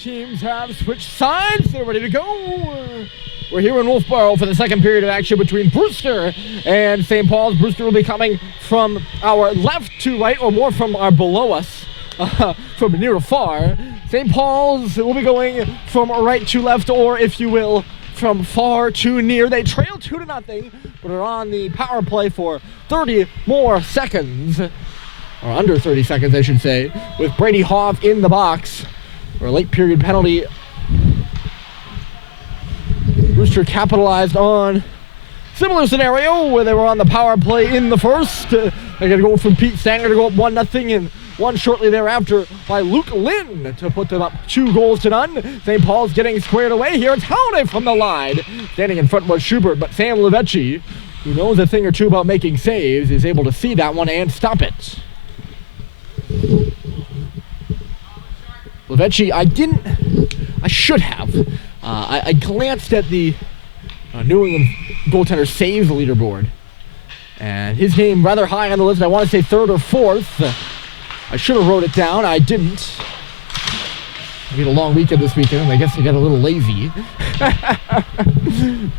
teams have switched sides. They're ready to go. We're here in Wolfeboro for the second period of action between Brewster and St. Paul's. Brewster will be coming from our left to right, or more from our below us, from near to far. St. Paul's will be going from right to left, or if you will, from far to near. They trail 2-0, but are on the power play for 30 more seconds. Or under 30 seconds, I should say, with Brady Hoff in the box for a late period penalty. Brewster capitalized on similar scenario where they were on the power play in the first. They got to go from Pete Stanger to go up 1-0, and one shortly thereafter by Luke Lynn to put them up 2-0. St. Paul's getting squared away here. It's Howden from the line. Standing in front was Schubert, but Sam Levecchi, who knows a thing or two about making saves, is able to see that one and stop it. Levecchi, I should have. I glanced at the New England goaltender saves leaderboard, and his name rather high on the list. I want to say third or fourth. I should have wrote it down. I didn't. We had a long weekend this weekend, and I guess I got a little lazy.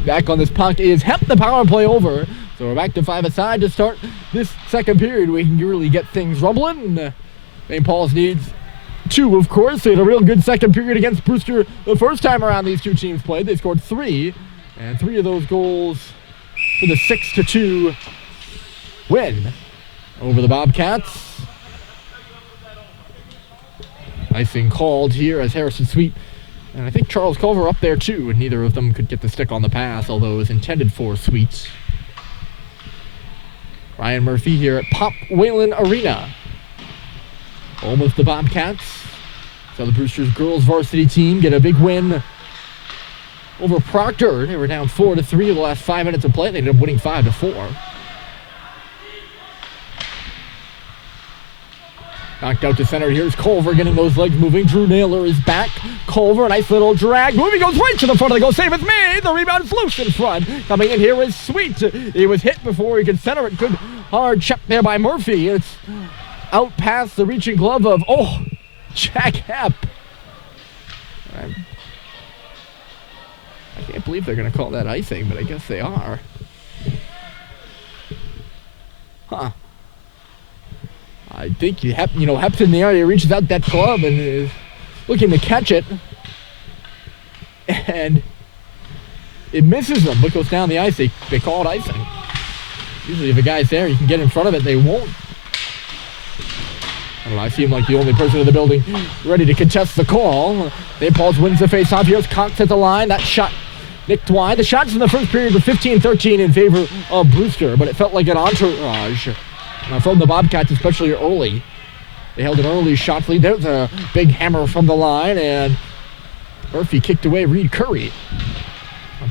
Back on this puck is Hemp, the power play over. So we're back to 5-a-side to start this second period. We can really get things rumbling. St. Paul's needs 2, of course. They had a real good second period against Brewster the first time around these two teams played. They scored 3, and 3 of those goals for the 6-2 win over the Bobcats. Icing called here as Harrison Sweet and I think Charles Culver up there too, and neither of them could get the stick on the pass, although it was intended for Sweet. Ryan Murphy here at Whalen Arena, home of the Bobcats. So the Brewster's girls varsity team get a big win over Proctor. They were down 4-3 in the last 5 minutes of play. They ended up winning 5-4. Knocked out to center. Here's Culver getting those legs moving. Drew Naylor is back. Culver, a nice little drag. Moving, goes right to the front of the goal. Save it's made. The rebound is loose in front. Coming in here is Sweet. He was hit before he could center it. Good hard check there by Murphy. It's out past the reaching glove of, Jack Hepp. I can't believe they're going to call that icing, but I guess they are. Huh. I think Hepp's in the area, reaches out that glove and is looking to catch it. And it misses him, but goes down the ice. They call it icing. Usually if a guy's there, you can get in front of it. They won't. I don't know, I seem like the only person in the building ready to contest the call. St. Paul's wins the face-off. Here's Cox at the line. That shot nicked wide. The shots in the first period were 15-13 in favor of Brewster, but it felt like an entourage from the Bobcats, especially early. They held an early shot lead. There's a big hammer from the line, and Murphy kicked away Reed Curry.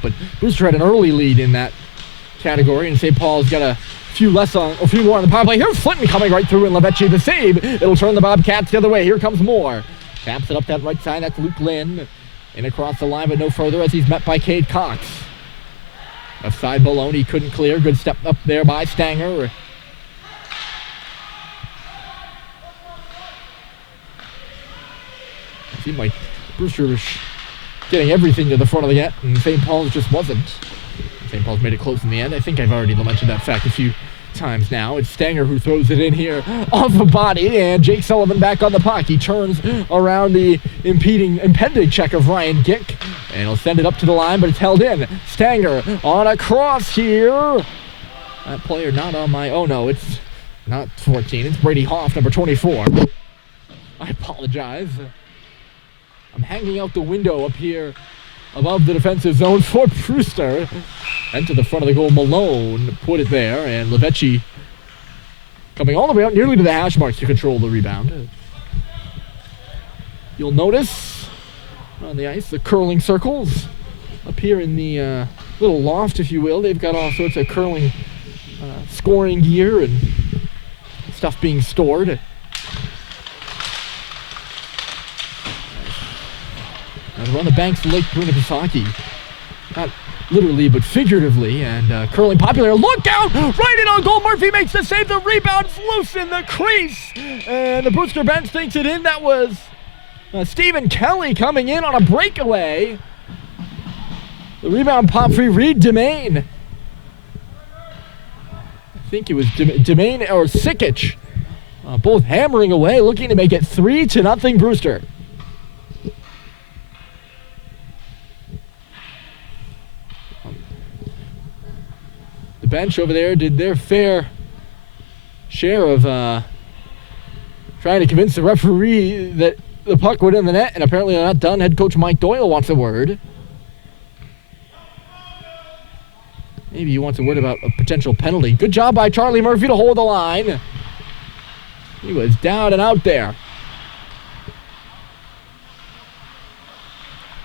But Brewster had an early lead in that category, and St. Paul's got a few more on the power play. Here's Flinton coming right through, and Levecchi the save. It'll turn the Bobcats the other way. Here comes Moore. Taps it up that right side. That's Luke Lynn. And across the line, but no further as he's met by Cade Cox. Left side Maloney couldn't clear. Good step up there by Stanger. It seemed like Brewster was getting everything to the front of the net, and St. Paul's just wasn't. St. Paul's made it close in the end. I think I've already mentioned that fact a few times now. It's Stanger who throws it in here off a body, and Jake Sullivan back on the puck. He turns around the impending check of Ryan Gick, and he'll send it up to the line, but it's held in. Stanger on a cross here. That player not on my... Oh, no, it's not 14. It's Brady Hoff, number 24. I apologize. I'm hanging out the window up here above the defensive zone for Brewster. And to the front of the goal, Malone put it there, and Levecchi coming all the way out nearly to the hash marks to control the rebound. You'll notice on the ice the curling circles up here in the little loft, if you will. They've got all sorts of curling scoring gear and stuff being stored. We're on the banks of Lake Brunipisaki. Not literally, but figuratively. And curling popular. Look out! Right in on goal. Murphy makes the save. The rebound's loose in the crease. And the Brewster bench thinks it in. That was Stephen Kelly coming in on a breakaway. The rebound pop free, Reed Demain. I think it was Demain or Sikic. Both hammering away, looking to make it 3-0 Brewster. The bench over there did their fair share of trying to convince the referee that the puck went in the net, and apparently they're not done. Head coach Mike Doyle wants a word. Maybe he wants a word about a potential penalty. Good job by Charlie Murphy to hold the line. He was down and out there.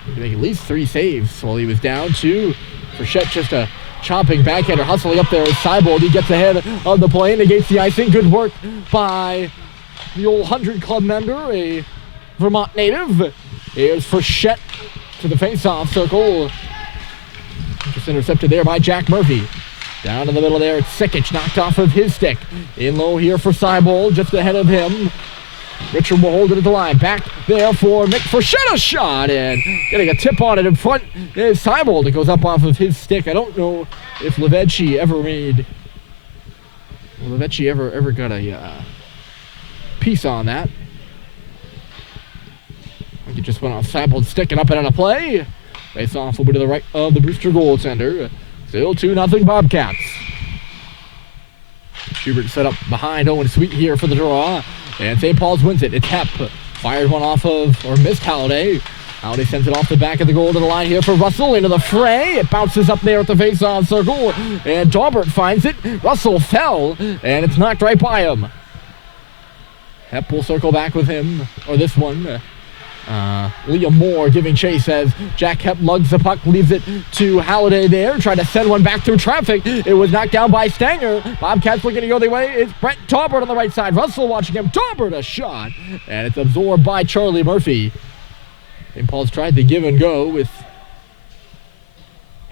He could make at least 3 saves while he was down. 2. Frechette just a chopping backhander, hustling up there as Seibold. He gets ahead of the play, negates the icing. Good work by the old 100 Club member, a Vermont native. Here's Frechette to the face-off circle. Just intercepted there by Jack Murphy. Down in the middle there, it's Sikic, knocked off of his stick. In low here for Seibold, just ahead of him. Richard will hold it at the line. Back there for Mick Frechette, a shot, and getting a tip on it in front is Seibold. It goes up off of his stick. I don't know if Levetsky ever got a piece on that. I think it just went off Seibold, sticking up and on a play. Face off over to the right of the Brewster goaltender. Still 2-0 Bobcats. Schubert set up behind Owen Sweet here for the draw. And St. Paul's wins it. It's Hepp. Fired one off of, or missed Halliday. Halliday sends it off the back of the goal to the line here for Russell into the fray. It bounces up there at the face-off circle. And Daubert finds it. Russell fell, and it's knocked right by him. Hepp will circle back with him, or this one. Liam Moore giving chase as Jack Hepp lugs the puck, leaves it to Halliday there, trying to send one back through traffic. It was knocked down by Stanger. Bobcats looking to go the way. It's Brett Daubert on the right side. Russell watching him. Daubert a shot, and it's absorbed by Charlie Murphy. St. Paul's tried to give and go with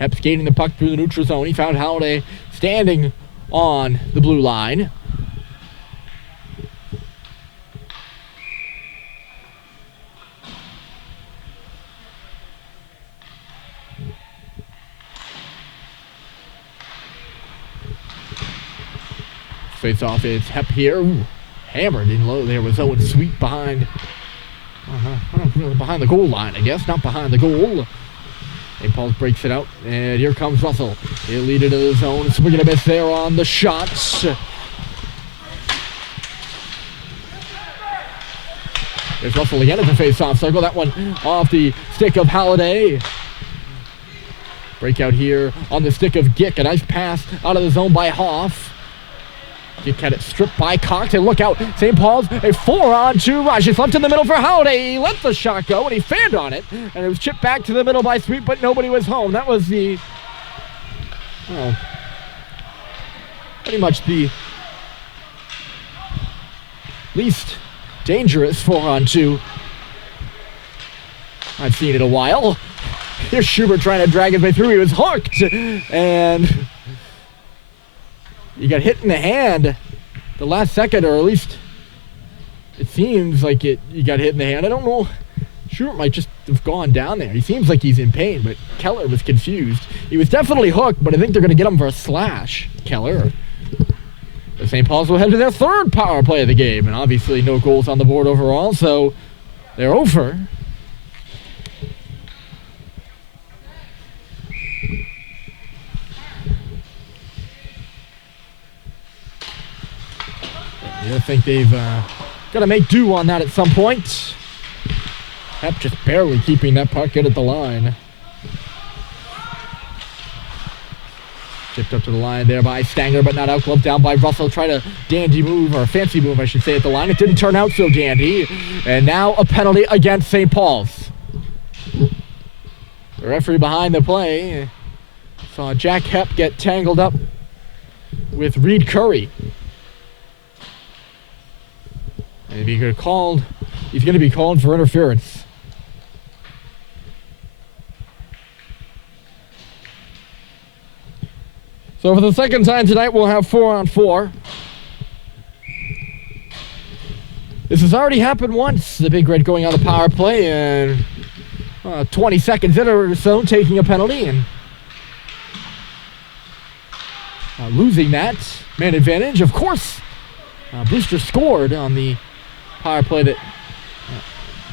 Hepp skating the puck through the neutral zone. He found Halliday standing on the blue line. Face off, it's Hepp here. Ooh, hammered in low there with Owen Sweet behind. Behind the goal line, I guess. Not behind the goal. St. Paul's breaks it out, and here comes Russell. He'll lead it to the zone. Swing and a miss there on the shots. There's Russell again at the face-off circle. That one off the stick of Halliday. Breakout here on the stick of Gick. A nice pass out of the zone by Hoff. Gick had it stripped by Cox, and look out, St. Paul's a 4-on-2 rush. It's left in the middle for Halliday. He let the shot go, and he fanned on it, and it was chipped back to the middle by Sweet, but nobody was home. That was the, pretty much the least dangerous 4-on-2 I've seen in a while. Here's Schubert trying to drag his way through. He was hooked, and he got hit in the hand the last second, or at least it seems like he got hit in the hand. I don't know. Schubert might just have gone down there. He seems like he's in pain, but Keller was confused. He was definitely hooked, but I think they're going to get him for a slash, Keller. The St. Paul's will head to their third power play of the game, and obviously no goals on the board overall, so they're over. I think they've got to make do on that at some point. Hepp just barely keeping that puck in at the line. Chipped up to the line there by Stanger, but not outgloved down by Russell. Try to dandy move, or a fancy move, I should say, at the line. It didn't turn out so dandy. And now a penalty against St. Paul's. The referee behind the play saw Jack Hepp get tangled up with Reed Curry. And if he could have called, he's going to be called for interference. So for the second time tonight, we'll have 4-on-4. This has already happened once. The Big Red going on the power play and 20 seconds in or so taking a penalty and losing that man advantage. Of course, Brewster scored on the power play that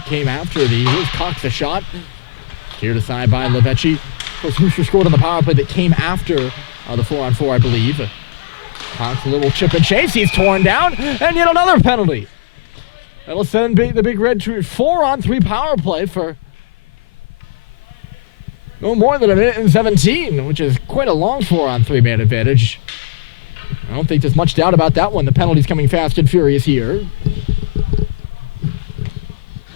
came after the Cox a shot. Steered aside by Levechi. Of course, Brewster scored on the power play that came after the 4-on-4, I believe. Cox a little chip and chase. He's torn down, and yet another penalty. That'll send the Big Red to a 4-on-3 power play for no more than 1:17, which is quite a long 4-on-3 man advantage. I don't think there's much doubt about that one. The penalty's coming fast and furious here.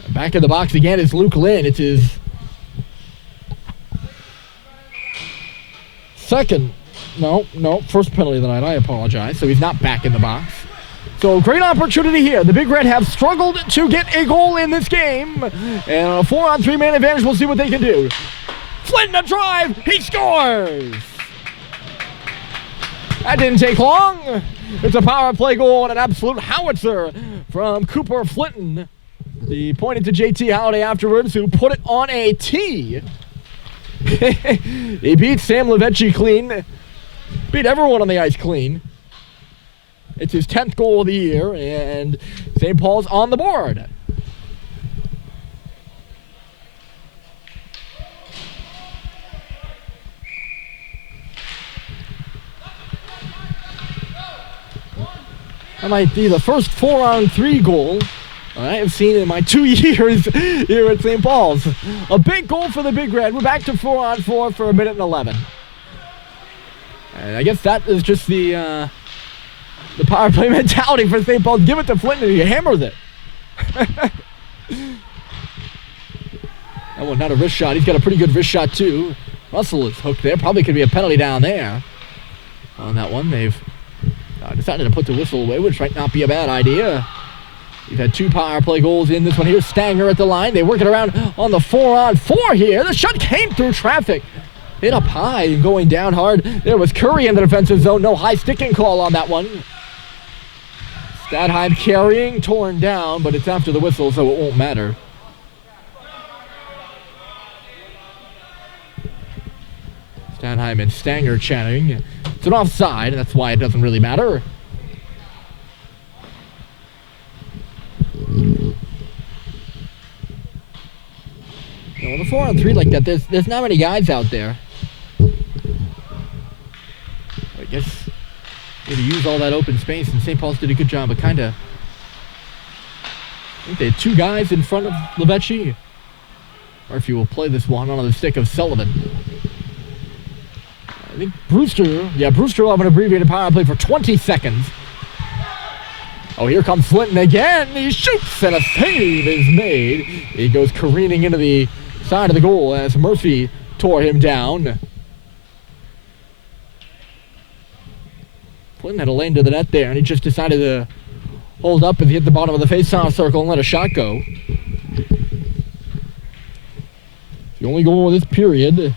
Back in the box again is Luke Lynn. It's his first penalty of the night. I apologize. So he's not back in the box. So great opportunity here. The Big Red have struggled to get a goal in this game. And on a 4-on-3 man advantage, we'll see what they can do. Flint a drive. He scores. That didn't take long. It's a power play goal and an absolute howitzer from Cooper Flinton. He pointed to JT Holiday afterwards, who put it on a tee. He beat Sam Levechi clean. Beat everyone on the ice clean. It's his 10th goal of the year, and St. Paul's on the board. That might be the first 4-on-3 goal I have seen in my 2 years here at St. Paul's. A big goal for the Big Red. We're back to 4-on-4 for 1:11. And I guess that is just the power play mentality for St. Paul. Give it to Flint and he hammers it. That one not a wrist shot. He's got a pretty good wrist shot too. Russell is hooked there. Probably could be a penalty down there. On that one, they've decided to put the whistle away, which might not be a bad idea. We've had 2 power play goals in this one here. Stanger at the line. They work it around on the 4-on-4 here. The shot came through traffic. Hit up high and going down hard. There was Curry in the defensive zone. No high sticking call on that one. Stadheim carrying, torn down, but it's after the whistle, so it won't matter. Stadheim and Stanger chatting. It's an offside, and that's why it doesn't really matter. You know, on a 4-on-3 like that, there's not many guys out there. I guess to use all that open space, and St. Paul's did a good job of I think they had 2 guys in front of Levechi. Or if you will play this one on the stick of Sullivan. I think Brewster will have an abbreviated power play for 20 seconds. Oh, here comes Flinton again. He shoots, and a save is made. He goes careening into the side of the goal as Murphy tore him down. Flinton had a lane to the net there, and he just decided to hold up and hit the bottom of the face-off circle and let a shot go. The only goal of this period.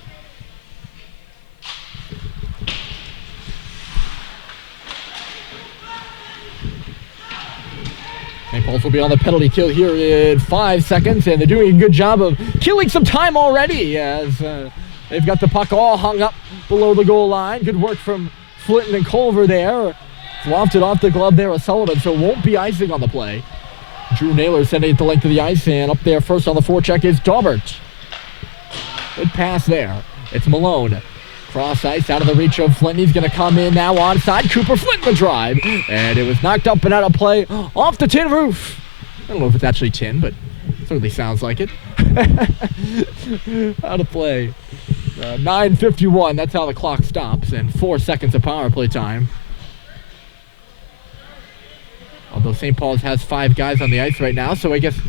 St. Paul's will be on the penalty kill here in 5 seconds, and they're doing a good job of killing some time already as they've got the puck all hung up below the goal line. Good work from Flinton and Culver there. It's lofted off the glove there of Sullivan, so it won't be icing on the play. Drew Naylor sending it the length of the ice, and up there first on the forecheck is Daubert. Good pass there. It's Malone. Cross ice out of the reach of Flinton. He's going to come in now onside. Cooper Flinton the drive. And it was knocked up and out of play off the tin roof. I don't know if it's actually tin, but it certainly sounds like it. Out of play. 9:51. That's how the clock stops. And 4 seconds of power play time. Although St. Paul's has 5 guys on the ice right now, so I guess...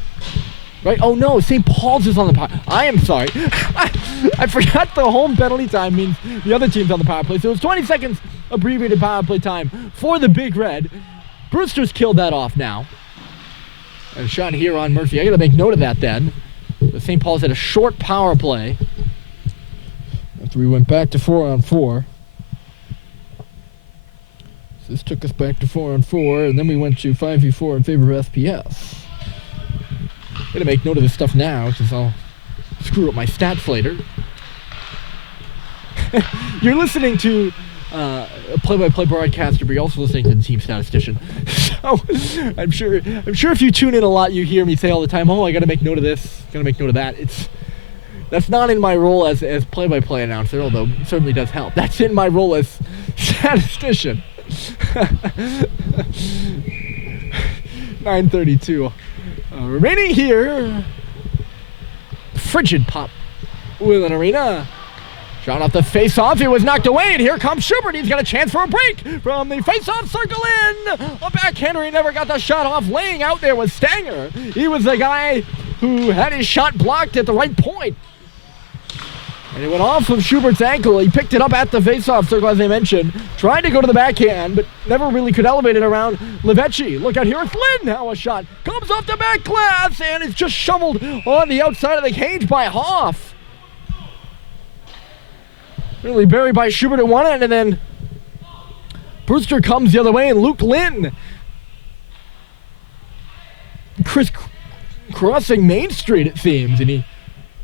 Right? Oh no, St. Paul's is on the power. I am sorry. I forgot the home penalty time means the other team's on the power play. So it's 20 seconds abbreviated power play time for the Big Red. Brewster's killed that off now. A shot here on Murphy. I gotta make note of that then. But St. Paul's had a short power play after we went back to 4-on-4. So this took us back to 4-on-4, and then we went to 5v4 in favor of SPS. Gonna make note of this stuff now, because I'll screw up my stats later. You're listening to a play-by-play broadcaster, but you're also listening to the team statistician. So I'm sure if you tune in a lot, you hear me say all the time, "Oh, I gotta make note of this, gotta make note of that." That's not in my role as play-by-play announcer, although it certainly does help. That's in my role as statistician. 9:32 remaining here. Frigid pop. Whalen Arena. Shot off the face-off. It was knocked away, and here comes Schubert. He's got a chance for a break from the face-off circle in. A backhander. He never got the shot off. Laying out there was Stanger. He was the guy who had his shot blocked at the right point. And it went off of Schubert's ankle. He picked it up at the face-off circle, as I mentioned. Tried to go to the backhand, but never really could elevate it around Levecchi. Look out here, it's Lynn. Now a shot comes off the back glass, and it's just shoveled on the outside of the cage by Hoff. Really buried by Schubert at one end, and then Brewster comes the other way, and Luke Lynn crossing Main Street, it seems, and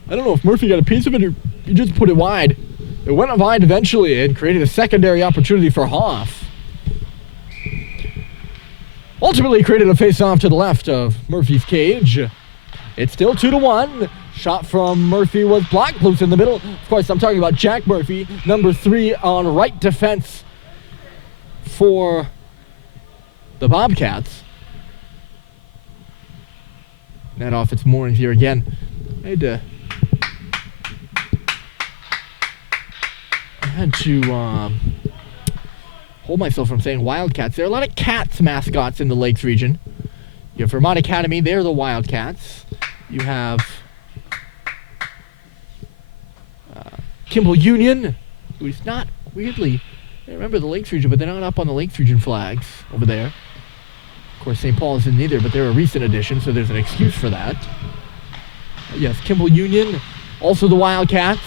I don't know if Murphy got a piece of it or he just put it wide. It went wide eventually and created a secondary opportunity for Hoff. Ultimately created a face-off to the left of Murphy's cage. It's still 2-1. Shot from Murphy was blocked loose in the middle. Of course, I'm talking about Jack Murphy, number 3 on right defense for the Bobcats. Net off its moorings here again. I had to hold myself from saying Wildcats. There are a lot of Cats mascots in the Lakes region. You have Vermont Academy, they're the Wildcats. You have Kimball Union, who's not, weirdly, I remember the Lakes region, but they're not up on the Lakes region flags over there. Of course, St. Paul isn't either, but they're a recent addition, so there's an excuse for that. Yes, Kimball Union, also the Wildcats.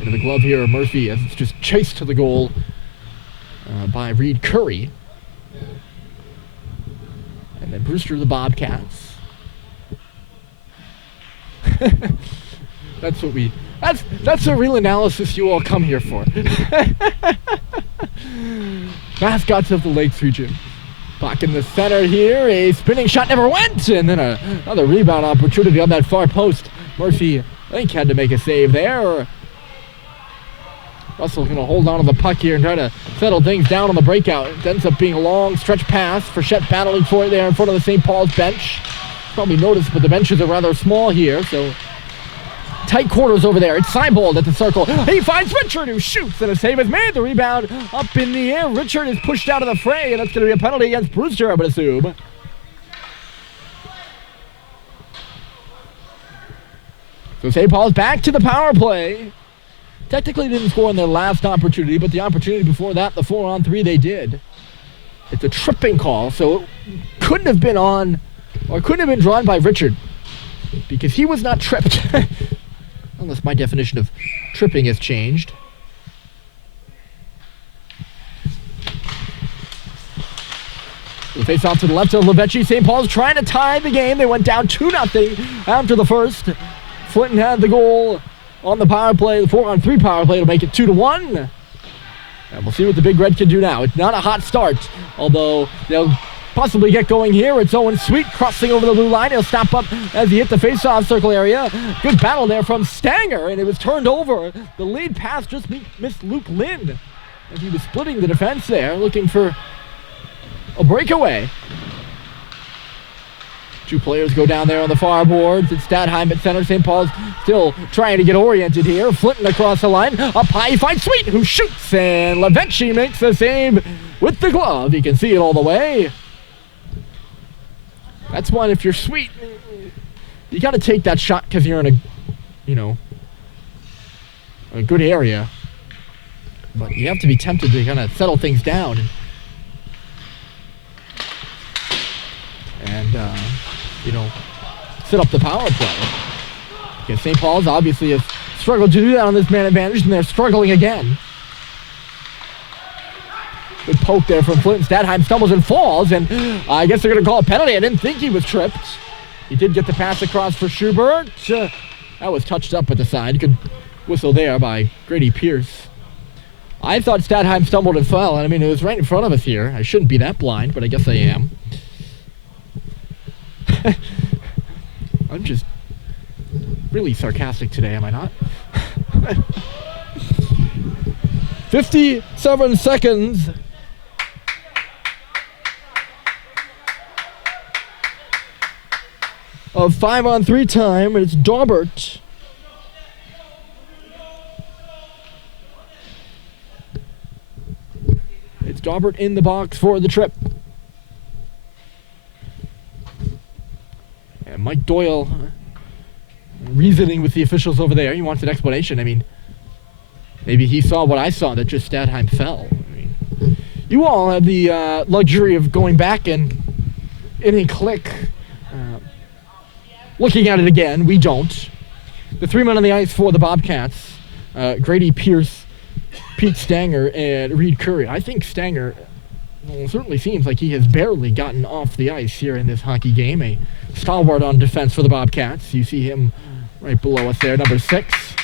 Into the glove here of Murphy as it's just chased to the goal by Reed Curry. And then Brewster the Bobcats. That's a real analysis you all come here for. Mascots of the Lakes region. Puck in the center here, a spinning shot never went, and then another rebound opportunity on that far post. Murphy, I think, had to make a save there. Russell going to hold on to the puck here and try to settle things down on the breakout. It ends up being a long stretch pass. Frechette battling for it there in front of the St. Paul's bench. Probably noticed, but the benches are rather small here, so tight quarters over there. It's Seibold at the circle. He finds Richard, who shoots, and a save is made. The rebound up in the air. Richard is pushed out of the fray, and that's going to be a penalty against Brewster, I would assume. So St. Paul's back to the power play. Technically didn't score on their last opportunity, but the opportunity before that, the 4-on-3, they did. It's a tripping call, so it couldn't have been on, or couldn't have been drawn by Richard, because he was not tripped. Unless my definition of tripping has changed. The face off to the left of Levecchi. St. Paul's trying to tie the game. They went down 2-0 after the first. Flinton had the goal on the power play, the 4-on-3 power play to make it 2-1. And we'll see what the Big Red can do now. It's not a hot start, although they'll possibly get going here. It's Owen Sweet crossing over the blue line. He'll stop up as he hit the face-off circle area. Good battle there from Stanger, and it was turned over. The lead pass just missed Luke Lynn as he was splitting the defense there, looking for a breakaway. Two players go down there on the far boards. It's Stadheim at center. St. Paul's still trying to get oriented here. Flinton across the line. Up high, he finds Sweet, who shoots, and Levecchi makes the save with the glove. You can see it all the way. That's one, if you're Sweet, you got to take that shot because you're in a good area. But you have to be tempted to kind of settle things down. And set up the power play. Because St. Paul's obviously has struggled to do that on this man advantage, and they're struggling again. Good poke there from Flint. Stadheim stumbles and falls, and I guess they're going to call a penalty. I didn't think he was tripped. He did get the pass across for Schubert. That was touched up at the side. Good whistle there by Grady Pierce. I thought Stadheim stumbled and fell. I mean, it was right in front of us here. I shouldn't be that blind, but I guess I am. I'm just really sarcastic today, am I not? 57 seconds. Of 5-on-3 time. It's Daubert. It's Daubert in the box for the trip. And Mike Doyle reasoning with the officials over there. He wants an explanation. I mean, maybe he saw what I saw, that just Stadheim fell. I mean, you all have the luxury of going back and in a click, looking at it again. We don't. The 3 men on the ice for the Bobcats, Grady Pierce, Pete Stanger, and Reed Curry. I think Stanger certainly seems like he has barely gotten off the ice here in this hockey game. A stalwart on defense for the Bobcats. You see him right below us there, number 6.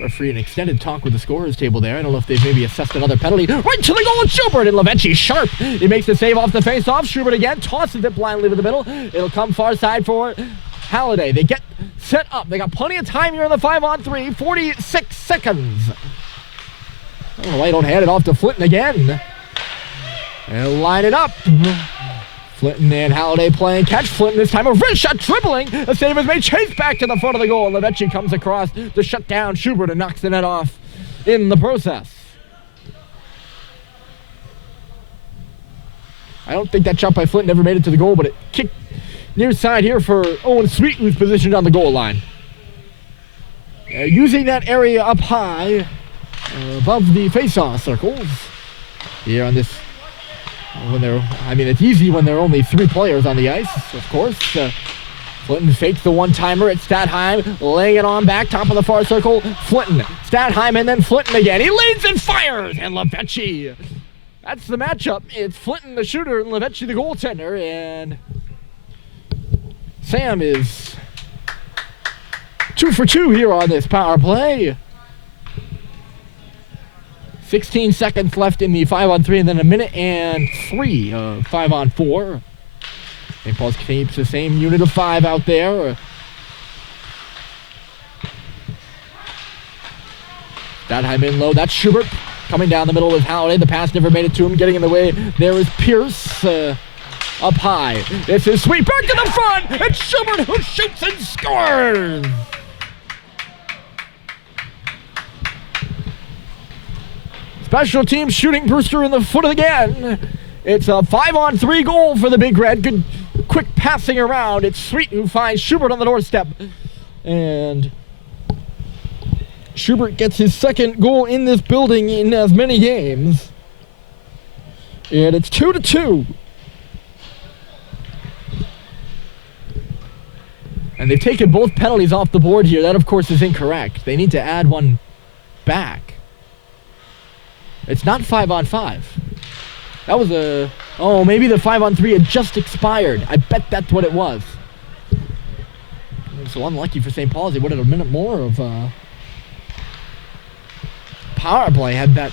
Referee an extended talk with the scorer's table there. I don't know if they've maybe assessed another penalty. Right to the goal of Schubert, and Levechi sharp. He makes the save off the face-off. Schubert again tosses it blindly to the middle. It'll come far side for Halliday. They get set up. They got plenty of time here in the 5-on-3. 46 seconds. I don't know why you don't hand it off to Flinton again. And line it up. Flinton and Halliday playing catch. Flinton this time a wrist shot, dribbling. The save is made. Chase back to the front of the goal. Levechi comes across to shut down Schubert and knocks the net off in the process. I don't think that shot by Flinton ever made it to the goal, but it kicked near side here for Owen Sweet, who's positioned on the goal line. Using that area up high above the face-off circles here on this. It's easy when there are only 3 players on the ice, of course. Flinton fakes the one-timer at Stadheim, laying it on back, top of the far circle. Flinton, Stadheim, and then Flinton again. He leads and fires, and Levechi. That's the matchup. It's Flinton, the shooter, and Levechi, the goaltender, and Sam is 2 for 2 here on this power play. 16 seconds left in the 5-on-3, and then a minute and 3 of 5-on-4. St. Paul's keeps the same unit of 5 out there. Stadheim in low. That's Schubert coming down the middle with Halliday. The pass never made it to him. Getting in the way there is Pierce up high. This is Sweet back to the front. It's Schubert who shoots and scores. Special team shooting Brewster in the foot again. It's a 5-on-3 goal for the Big Red. Good quick passing around. It's Sweet who finds Schubert on the doorstep. And Schubert gets his second goal in this building in as many games. And it's 2-2. And they've taken both penalties off the board here. That, of course, is incorrect. They need to add one back. It's not 5-on-5. That was maybe the 5-on-3 had just expired. I bet that's what it was. So unlucky for St. Paul's. They wanted a minute more of power play. Had that,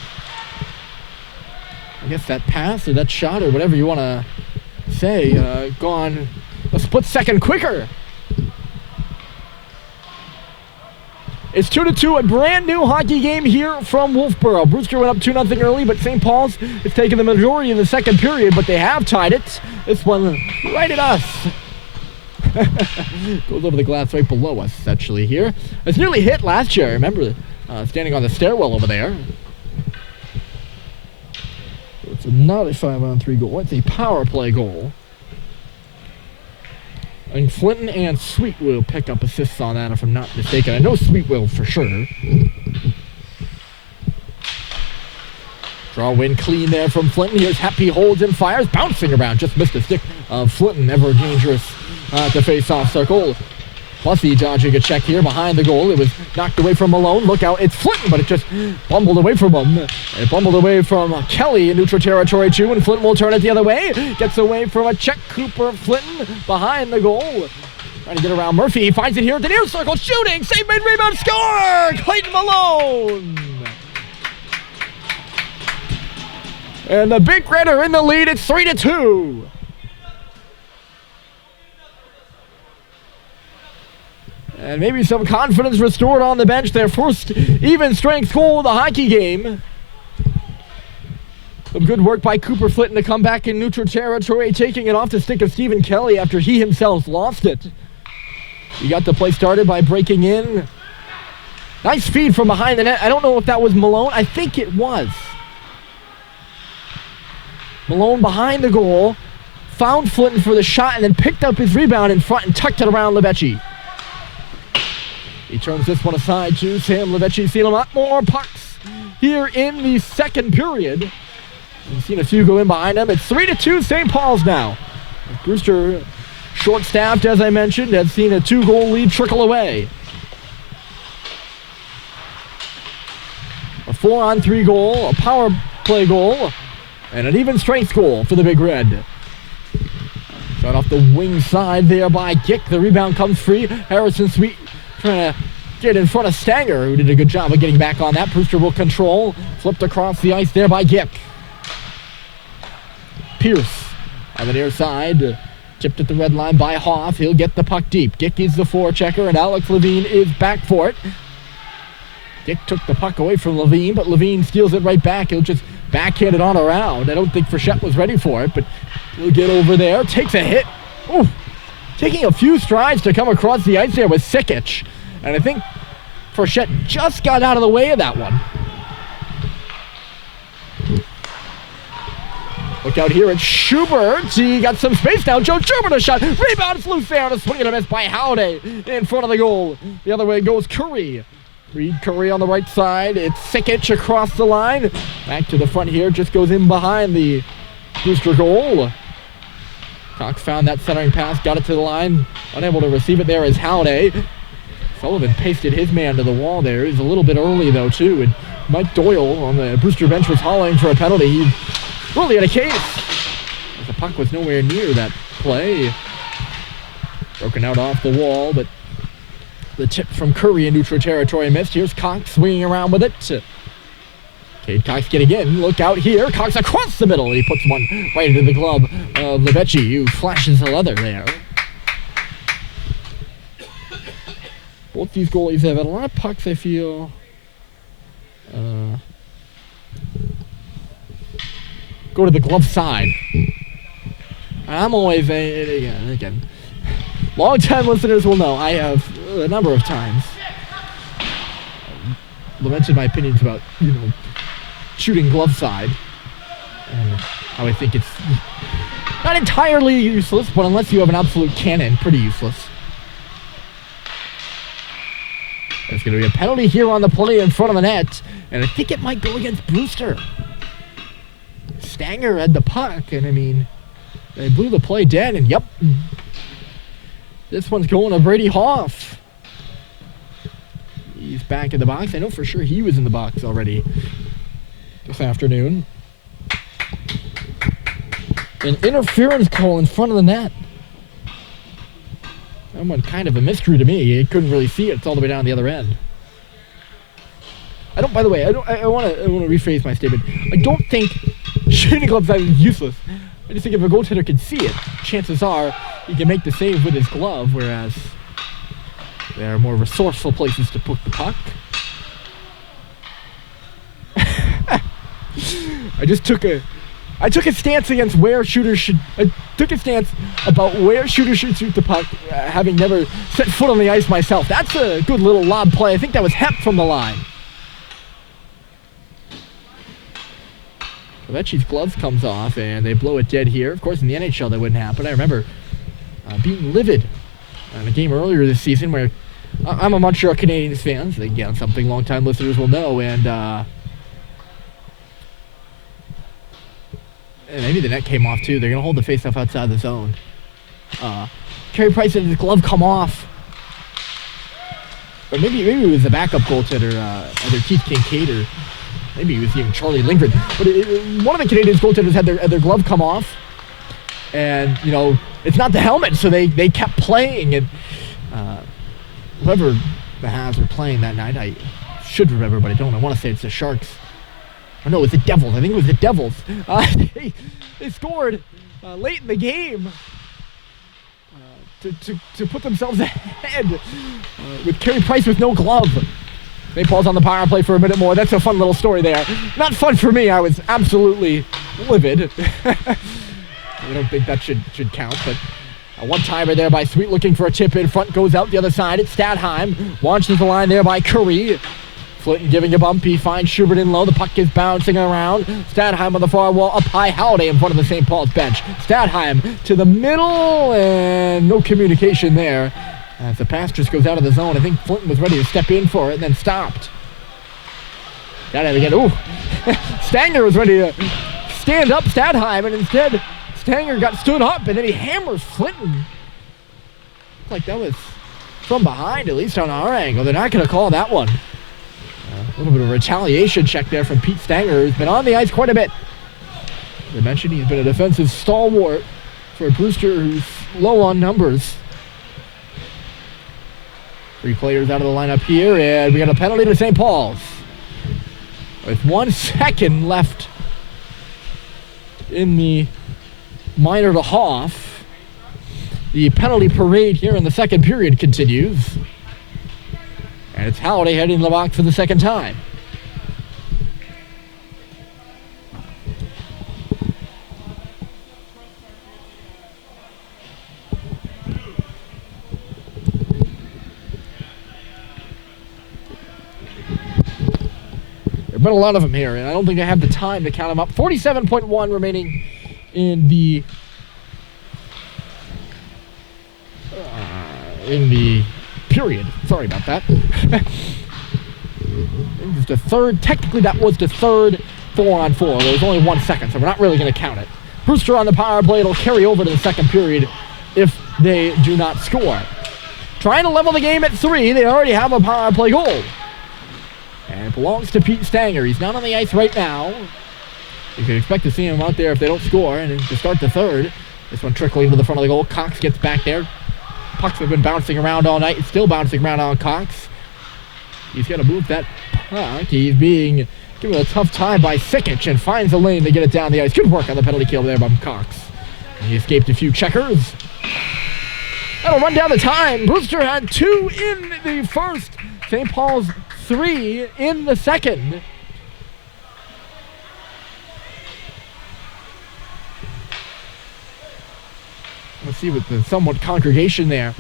I guess, that pass or that shot or whatever you want to say, gone a split second quicker. It's 2-2, a brand new hockey game here from Wolfeboro. Brewster went up 2-0 early, but St. Paul's has taken the majority of the second period, but they have tied it. This one right at us. Goes over the glass right below us, actually, here. It's nearly hit last year. I remember standing on the stairwell over there. It's not a 5-on-3 goal. It's a power play goal. And Flinton and Sweet will pick up assists on that, if I'm not mistaken. I know Sweet will for sure. Draw win clean there from Flinton. Here's Happy, holds and fires. Bouncing around. Just missed the stick of Flinton. Ever dangerous at the face-off circle. Bussey dodging a check here behind the goal. It was knocked away from Malone. Look out, it's Flinton, but it just bumbled away from him. It bumbled away from Kelly in neutral territory too, and Flinton will turn it the other way. Gets away from a check. Cooper Flinton behind the goal. Trying to get around Murphy. He finds it here at the near circle. Shooting. Save made, rebound, score! Clayton Malone! And the Big Red are in the lead. It's 3-2. And maybe some confidence restored on the bench. Their first even strength goal of the hockey game. Some good work by Cooper Flinton to come back in neutral territory, taking it off the stick of Stephen Kelly after he himself lost it. He got the play started by breaking in. Nice feed from behind the net. I don't know if that was Malone. I think it was. Malone behind the goal, found Flinton for the shot, and then picked up his rebound in front and tucked it around Levechi. He turns this one aside to Sam Levechi. Seen a lot more pucks here in the second period. We've seen a few go in behind him. It's 3-2 St. Paul's now. Brewster, short-staffed as I mentioned, has seen a 2-goal lead trickle away. A 4-on-3 goal, a power play goal, and an even strength goal for the Big Red. Shot off the wing side there by Gick. The rebound comes free. Harrison Sweet trying to get in front of Stanger, who did a good job of getting back on that. Brewster will control. Flipped across the ice there by Gick. Pierce on the near side. Tipped at the red line by Hoff. He'll get the puck deep. Gick is the forechecker, and Alex Levine is back for it. Gick took the puck away from Levine, but Levine steals it right back. He'll just backhand it on around. I don't think Frechette was ready for it, but he'll get over there. Takes a hit. Ooh. Taking a few strides to come across the ice there with Sikic. And I think Frechette just got out of the way of that one. Look out here at Schubert. He got some space now. Joe Schubert a shot. Rebound. It's loose there. And a swing and a miss by Howday in front of the goal. The other way goes Curry. Reed Curry on the right side. It's Sikic across the line. Back to the front here. Just goes in behind the Brewster goal. Cox found that centering pass. Got it to the line. Unable to receive it there is Howday. Sullivan pasted his man to the wall there. He's a little bit early though too. And Mike Doyle on the Brewster bench was hollering for a penalty. He really had a case. As the puck was nowhere near that play. Broken out off the wall, but the tip from Curry in neutral territory missed. Here's Cox swinging around with it. Cade Cox getting in. Look out here. Cox across the middle. He puts one right into the glove of Levechi, who flashes the leather there. Both these goalies have had a lot of pucks, I feel. Go to the glove side. I'm always, again, long-time listeners will know I have a number of times lamented my opinions about, shooting glove side. And how I think it's not entirely useless, but unless you have an absolute cannon, pretty useless. There's going to be a penalty here on the play in front of the net, and I think it might go against Brewster. Stanger had the puck, and they blew the play dead, and yep. This one's going to Brady Hoff. He's back in the box. I know for sure he was in the box already this afternoon. An interference call in front of the net. That one kind of a mystery to me. You couldn't really see it. It's all the way down the other end. I want to rephrase my statement. I don't think shooting glove side is useless. I just think if a goaltender can see it, chances are he can make the save with his glove, whereas there are more resourceful places to put the puck. I took a stance against where shooters should. I took a stance about where shooters should shoot the puck, having never set foot on the ice myself. That's a good little lob play. I think that was Hep from the line. Levechi's gloves comes off, and they blow it dead here. Of course, in the NHL, that wouldn't happen. I remember being livid in a game earlier this season where I'm a Montreal Canadiens fan, so again, something long-time listeners will know, and maybe the net came off too. They're going to hold the face-off outside the zone. Carey Price had his glove come off. Or maybe it was the backup goaltender, either Keith Kincaid or maybe it was even Charlie Lindgren. But one of the Canadians goaltenders had their glove come off. And, you know, it's not the helmet, so they kept playing. And whoever the Habs were playing that night, I should remember, but I don't. I want to say it's the Sharks. Or no, it was the Devils. I think it was the Devils. They scored late in the game to put themselves ahead with Carey Price with no glove. St. Paul's on the power play for a minute more. That's a fun little story there. Not fun for me. I was absolutely livid. I don't think that should count, but a one-timer there by Sweet looking for a tip in front. Goes out the other side. It's Stadheim. Launches the line there by Curry. Flinton giving a bump. He finds Schubert in low. The puck is bouncing around. Stadheim on the far wall. Up high. Halliday in front of the St. Paul's bench. Stadheim to the middle, and no communication there. As the pass just goes out of the zone. I think Flinton was ready to step in for it and then stopped. Stadheim again. Ooh. Stanger was ready to stand up Stadheim, and instead Stanger got stood up, and then he hammers Flinton. Looked like that was from behind, at least on our angle. They're not going to call that one. A little bit of a retaliation check there from Pete Stanger, who's been on the ice quite a bit. As I mentioned, he's been a defensive stalwart for Brewster, who's low on numbers. 3 players out of the lineup here, and we got a penalty to St. Paul's. With 1 second left in the minor to Hoff, the penalty parade here in the second period continues. And it's Halliday heading to the box for the second time. There have been a lot of them here, and I don't think I have the time to count them up. 47.1 remaining in the period. Sorry about that. It was the third. Technically, that was the third 4-on-4. There was only 1 second, so we're not really going to count it. Brewster on the power play. It'll carry over to the second period if they do not score. Trying to level the game at 3. They already have a power play goal. And it belongs to Pete Stanger. He's not on the ice right now. You can expect to see him out there if they don't score. And to start the third, this one trickling to the front of the goal. Cox gets back there. Pucks have been bouncing around all night. It's still bouncing around on Cox. He's got to move that puck. He's being given a tough time by Sikic and finds a lane to get it down the ice. Good work on the penalty kill there by Cox. And he escaped a few checkers. That'll run down the time. Brewster had 2 in the first. St. Paul's 3 in the second. Let's see what the somewhat congregation there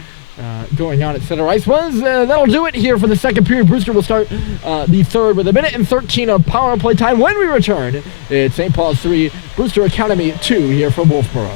going on at center ice was. That'll do it here for the second period. Brewster will start the third with 1:13 of power play time. When we return, it's St. Paul's 3, Brewster Academy 2 here from Wolfeboro.